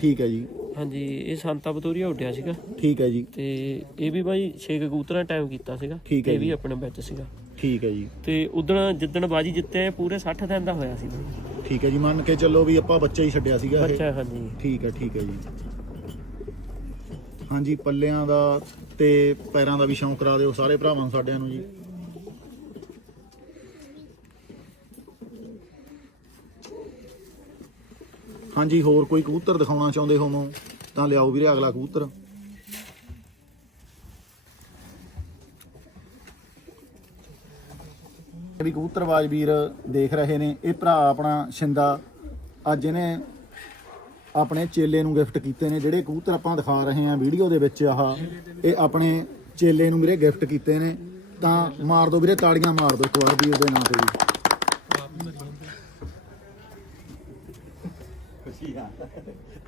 ਠੀਕ ਹੈ ਜੀ। ਹਾਂਜੀ ਇਹ ਸੰਤਾ ਬਤੂਰੀਆ ਉੱਡਿਆ ਸੀਗਾ। ਠੀਕ ਹੈ ਜੀ। ਤੇ ਇਹ ਵੀ ਬਾਈ ਛੇ ਕੁ ਕਬੂਤਰਾਂ ਟਾਈਮ ਕੀਤਾ ਸੀਗਾ। ਠੀਕ ਹੈ ਇਹ ਵੀ। ਆਪਣੇ ਵਿੱਚ ਸੀਗਾ। ਠੀਕ ਹੈ ਜੀ। ਤੇ ਉਦਣ ਜਿੱਦਣ ਬਾਜੀ ਜਿੱਤੇ ਪੂਰੇ 60 ਦਿਨ ਦਾ ਹੋਇਆ ਸੀ। ਠੀਕ ਹੈ ਜੀ ਮੰਨ ਕੇ ਚੱਲੋ ਵੀ ਆਪਾਂ ਬੱਚਾ ਹੀ ਛੱਡਿਆ ਸੀਗਾ ਇਹ। ਬੱਚਾ ਹਾਂਜੀ। ਠੀਕ ਹੈ ਠੀਕ ਹੈ ਜੀ। ਹਾਂਜੀ ਪੱਲਿਆਂ ਦਾ ਤੇ ਪੈਰਾਂ ਦਾ ਵੀ ਸ਼ੌਂਕ ਕਰਾ ਦਿਓ ਸਾਰੇ ਭਰਾਵਾਂ ਨੂੰ ਸਾਡਿਆਂ ਨੂੰ ਜੀ। ਹਾਂਜੀ, ਹੋਰ ਕੋਈ ਕਬੂਤਰ ਦਿਖਾਉਣਾ ਚਾਹੁੰਦੇ ਹੋਵੋ ਤਾਂ ਲਿਆਓ ਵੀਰੇ ਅਗਲਾ ਕਬੂਤਰ। ਵੀ ਕਬੂਤਰਬਾਜ਼ ਵੀਰ ਦੇਖ ਰਹੇ ਨੇ, ਇਹ ਭਰਾ ਆਪਣਾ ਸ਼ਿੰਦਾ, ਅੱਜ ਇਹਨੇ ਆਪਣੇ ਚੇਲੇ ਨੂੰ ਗਿਫਟ ਕੀਤੇ ਨੇ। ਜਿਹੜੇ ਕਬੂਤਰ ਆਪਾਂ ਦਿਖਾ ਰਹੇ ਹਾਂ ਵੀਡੀਓ ਦੇ ਵਿੱਚ ਆਹ, ਇਹ ਆਪਣੇ ਚੇਲੇ ਨੂੰ ਵੀਰੇ ਗਿਫਟ ਕੀਤੇ ਨੇ। ਤਾਂ ਮਾਰ ਦਿਓ ਵੀਰੇ, ਤਾੜੀਆਂ ਮਾਰ ਦਿਓ ਇੱਕ ਵਾਰ ਵੀ ਉਹਦੇ ਨਾਂ ਤੇ ਵੀ। 对呀